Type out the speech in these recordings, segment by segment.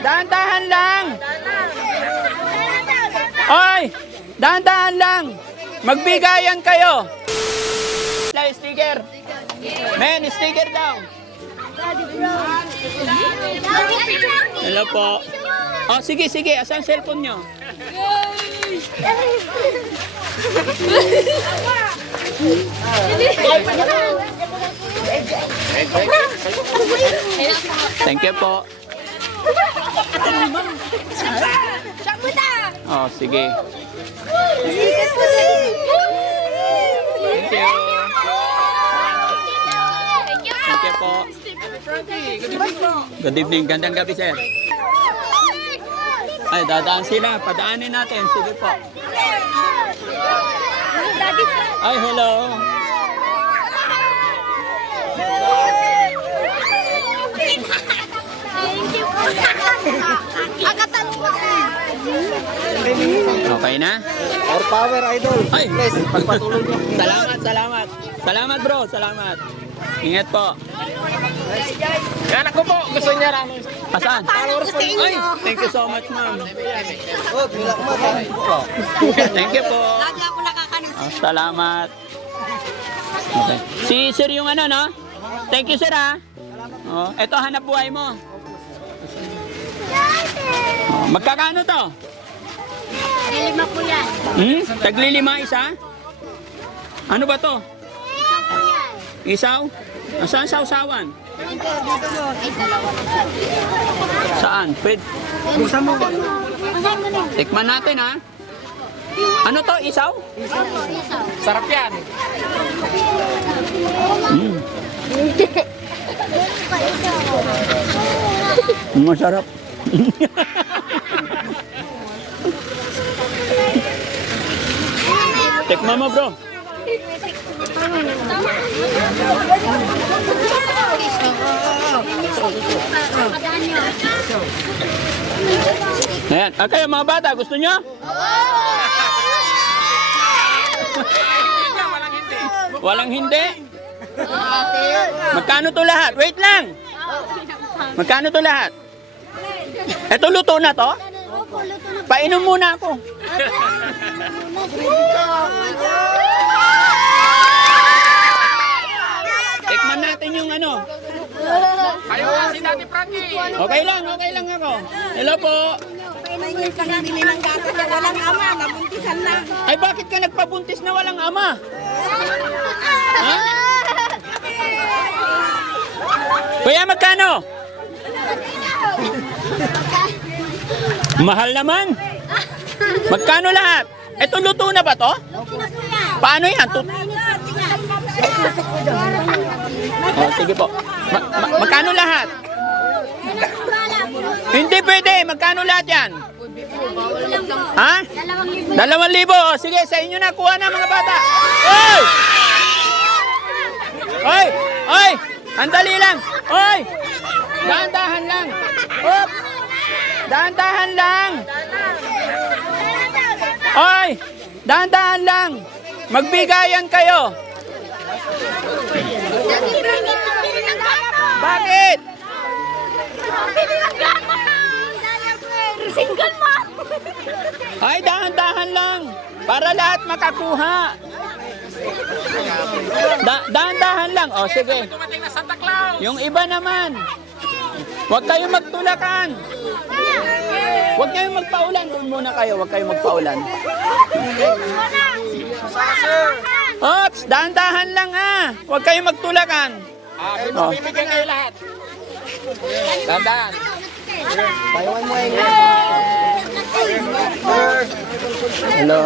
Dahan-dahan lang. Oy, dahan-dahan lang. Magbigayan kayo. Sticker. Men, sticker daw. Hello po. Oh, sige. Asan cellphone nyo? Thank you po. Oh, sige. Thank you. Thank you po. Good evening. Gandang gabi, sir. Ay, dadaan sila. Padaanin natin. Sige po. Ay, hello. Okay na? Our power idol. Ay, Please, pagpatuloy niyo. salamat. Salamat bro, salamat. Ingat po. Yan ako po. Gusto niya lang. Asan? Ay, thank you so much, ma'am. Oh, bila ko Thank you po. Lagi ako nakakanin. Oh, salamat. Okay. Si sir yung ano, no? Thank you, sir, ha? Oh, eto, hanap buhay mo. Oh, magkakano to? Lima po yan. Taglilima isa? Ano ba to? Isang po yan. Isaw? Saan sausawan? Ay, dalawa na siya. Saan? Pwede. Buksan mo. Tikman natin, ha? Ano to? Isaw? Isaw. Sarap yan. Masarap. Tikman mo, bro. Ayan. Kayo mga bata, gusto nyo? Walang hindi. Magkano to lahat? Wait lang. Magkano to lahat? Ito luto na to? Painom muna ako. Tikman natin yung ano. Ayaw si Daddy Frankie. Okay lang ako. Hello po. Panabili ng gatas na walang ama, nabuntisan lang. Ay, bakit ka nagpabuntis na walang ama? Ha? Kuya, magkano? Mahal naman. Magkano lahat? Ito luto na ba to? Paano yan? Oh, sige po. Magkano lahat? Hindi pwede. Magkano lahat yan? Ha? 2,000. Oh, sige, sa inyo na. Kuha na mga bata. Oy! Oy! Oy! Andali lang. Oy! Dahan-dahan lang. Op! Dahan-dahan lang. Oy! Dahan-dahan lang. Magbigayan kayo. Bakit? Single mom! Ay, dahan-dahan lang. Para lahat makakuha. Dahan-dahan lang. O, sige. Dumating na Santa Claus. Yung iba naman. Huwag kayong magtulakan. Huwag kayong magpaulan. Doon muna kayo. Huwag kayong magpaulan. Ops, dahan-dahan lang Huwag kayong magtulakan. Oh. Bibigyan kayo lahat. Dandan. Bayawan mo yung... Hello.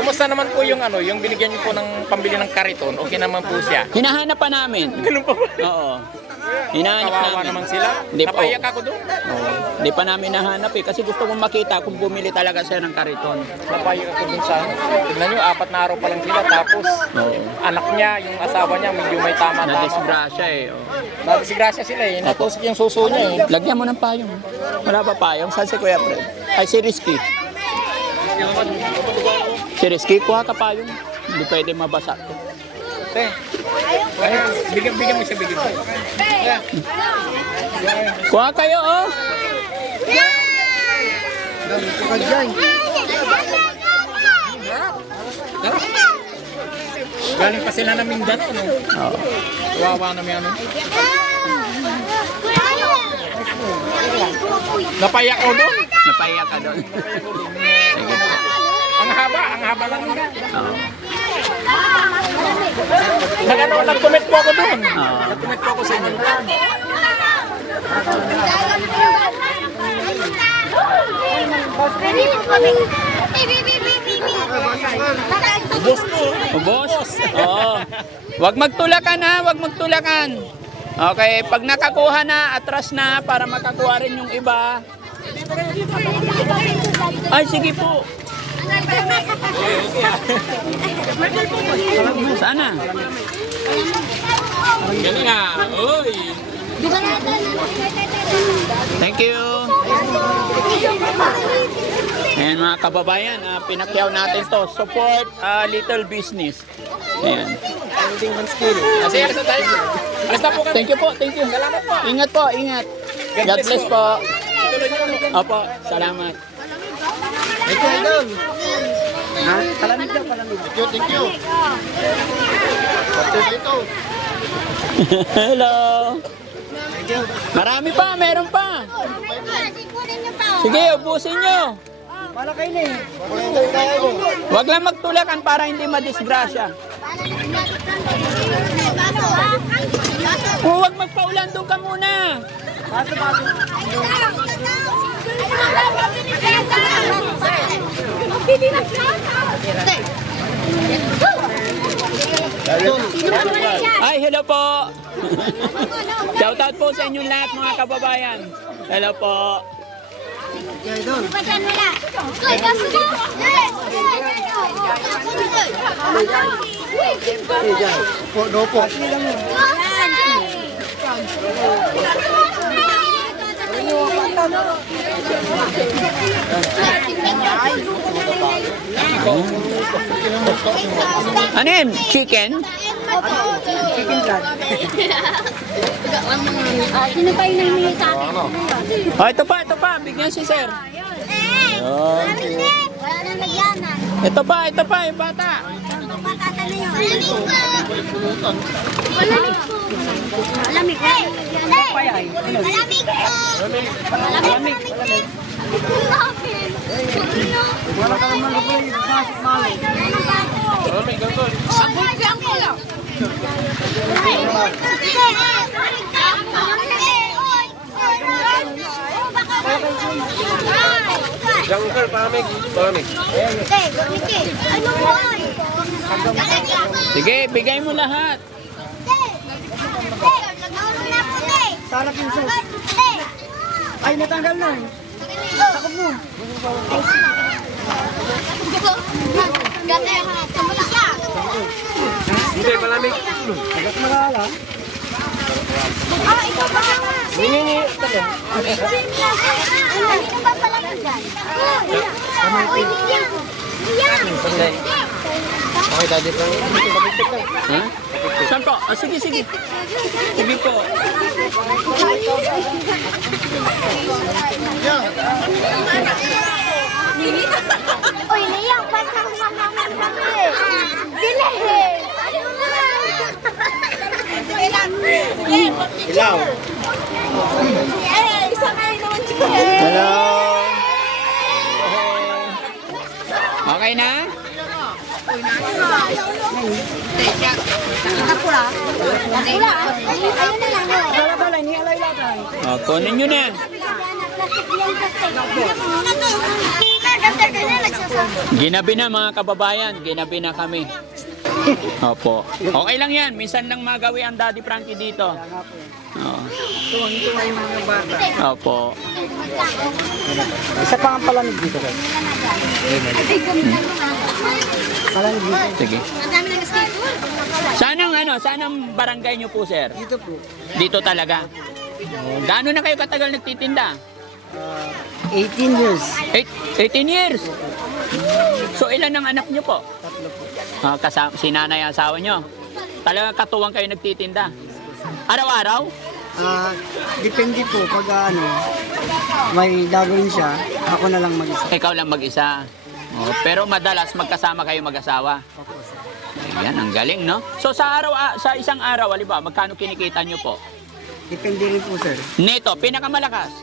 Kumusta naman po yung ano, yung binigyan niyo po ng pambili ng kariton? Okay naman po siya. Hinahanap pa namin. Ganun po. Oo. Hinahanap Kawawa namin. naman sila. Hindi po. Napaiyak ako doon. Oo. Hindi pa namin nahanap kasi gusto kong makita kung bumili talaga siya ng kariton. Napaiyak ako doon sa... Tignan nyo, 4 na araw pa lang sila. Tapos, Oo. anak niya, yung asawa niya, medyo may tama-tama. Nadisgrasya Oo. Nadisgrasya sila Natusok yung suso niya Lagyan mo ng payong. Wala pa payong? Saan si Kuya Fred? Ay, si Rizky. Si Rizky, kuha ka payong. Hindi pwede mabasa to. Bigyan mo siya, bigyan mo. Kuha kayo, oh. Galing pa sila ng Mindanao, no? Oo. Wawa namin ano. Napayak ko doon. Napaiyak ka doon. Sige. Ang haba lang nila. Oo. Nag-comment po ako doon. Oo. Nag-comment po ako sa inyo. Ubos po. Ubos? Oo. Huwag magtulakan ha, huwag magtulakan. Okay, pag nakakuha na, atras na para makakuha rin yung iba. Ay, sige po. Sana. Galing nga. Uy. Thank you. Ayan mga kababayan, pinakyaw natin to. Support little business. Ayan. Kasi alas na tayo. Alas na po kami. Thank you po, thank you. Salamat po. Ingat po, ingat. God bless po. Opo, salamat. Hello. Marami pa, meron pa. Sige, ubusin nyo. Huwag lang magtulakan para hindi madisgrasya. Huwag magpaulan, doon ka muna. Ay, hello po. Shoutout po sa inyong lahat mga kababayan. Hello po. Ano yun? Chicken? Chicken blood. Sino pa yung nangyay sa akin? Oh, ito pa. Bigyan si sir. Oh. Wala nang lagyanan. Ito pa, yung bata. Malamig po. Malamig po. Malamig po. Malamig. Wala ka naman lubuhay. Bakit mali? Malamig ganito. Ang bulgang ko lang. Jungle, malamig. Malamig. Ano po? Sige, bigay mo lahat. Sarap yung sauce. Ay, natanggal na eh. Sakop mo. Ganda yung kamula ka. Hindi, malamig. Agad marala. Ah, ikaw ba? Hiningi. Ano ba pala yun dyan? Okay, daddy po. Ha? Saan po? Ah, sige. Sige po. Uy, naiyak pa sa mamaman kami. Dili. Ilaw. Isa kayo naman siya. Hello. Okay na? Pula. Ayun na lang. Bala-bala, ni alay-latay. Oh, kunin nyo na. Ginabi na mga kababayan. Ginabi na kami. Opo. Okay lang yan. Minsan lang magawi ang Daddy Frankie dito. Oo. Opo. Isa pa ang palamig dito. Palamig dito. Sige. Saan ang barangay nyo po, sir? Dito po. Dito talaga. Gaano na kayo katagal nagtitinda? 18 years. 18 years. So ilan ang anak nyo po? 3 po. Kasama, si nanay ang asawa nyo. Talaga katuwang kayo nagtitinda. Araw-araw? Depende po pag may gagawin siya, ako na lang mag-isa. Ikaw lang mag-isa. Oh, pero madalas magkasama kayo mag-asawa. Opo, sir. Ayan, ang galing, no? So sa sa isang araw, halimbawa, magkano kinikita nyo po? Depende rin po, sir. Neto, pinakamalakas.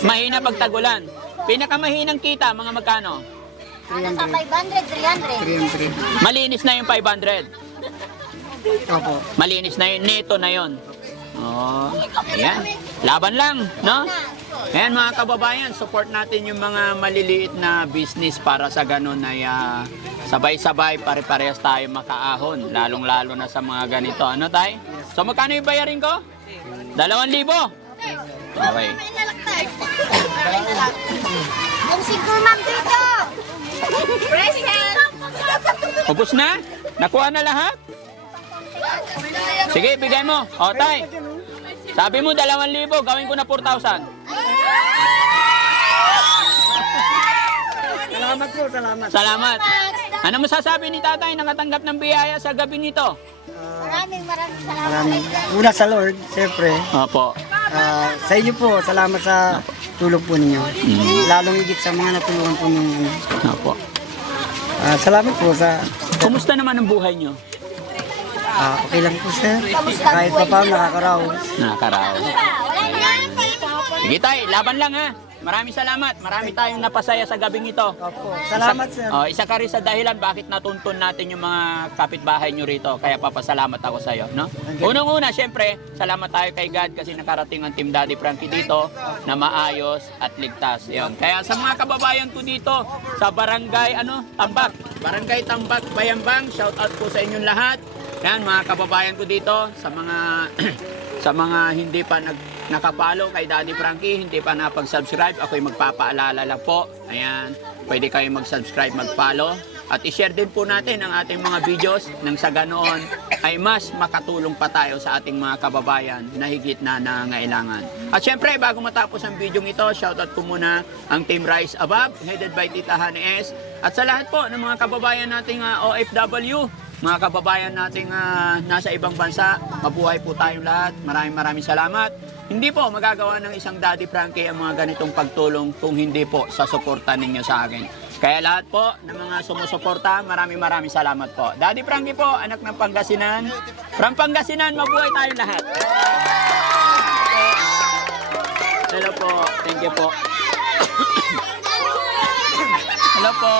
Mahina pag tagulan. Pinakamahinang kita, mga magkano? 300. 300. Malinis na yung 500. Opo. Malinis na yun, neto na yun. Oh, ayan. Laban lang, no? Ayan mga kababayan, support natin yung mga maliliit na business para sa ganun ay sabay-sabay, pare-parehas tayo makaahon. Lalong-lalo na sa mga ganito. Ano tay? So magkano yung bayarin ko? 2,000. Okay. Kung siguro ma'am dito. Present. Ubus na? Nakuha na lahat? Sige, bigay mo. O tay. Sabi mo 2,000, gawin ko na 4,000. Salamat po, salamat. Salamat. Ano masasabi ni tatay nakatanggap ng biyaya sa gabi nito? Maraming salamat. Maraming. Una sa Lord, siyempre. Opo. Sa inyo po, salamat sa tulong po ninyo. Lalong higit sa mga natulungan po ninyo. Opo. Salamat po sa... Kumusta naman ang buhay nyo? Okay lang po, sir. Kahit pa paano nakakaraos. Nakakaraos. Sige tay, laban lang ha. Maraming salamat. Marami tayong napasaya sa gabing ito. Opo. Salamat, sir. Isa ka rin sa dahilan bakit natuntun natin yung mga kapitbahay nyo rito. Kaya papasalamat ako sa iyo, no? Unang-una, syempre, salamat tayo kay God kasi nakarating ang Team Daddy Frankie dito na maayos at ligtas. Yun. Kaya sa mga kababayan ko dito sa Barangay Tambak. Barangay Tambak, Bayambang, shout out po sa inyong lahat. Yan, mga kababayan ko dito sa mga sa mga hindi pa nakapalo kay Daddy Frankie, hindi pa napag-subscribe, ako'y magpapaalala lang po. Ayan, pwede kayo mag-subscribe, mag-follow. At i-share din po natin ang ating mga videos nang sa ganoon ay mas makatulong pa tayo sa ating mga kababayan na higit na nangailangan. At syempre, bago matapos ang video ito, shoutout ko muna ang Team Rise Above, headed by Tita Honey S. At sa lahat po ng mga kababayan nating OFW, mga kababayan nating nasa ibang bansa, mabuhay po tayong lahat. Maraming salamat. Hindi po magagawa ng isang Daddy Frankie ang mga ganitong pagtulong kung hindi po sa suporta ninyo sa akin. Kaya lahat po ng mga sumusuporta, maraming salamat po. Daddy Frankie po, anak ng Pangasinan. From Pangasinan, mabuhay tayong lahat. Hello po. Thank you po. Hello po.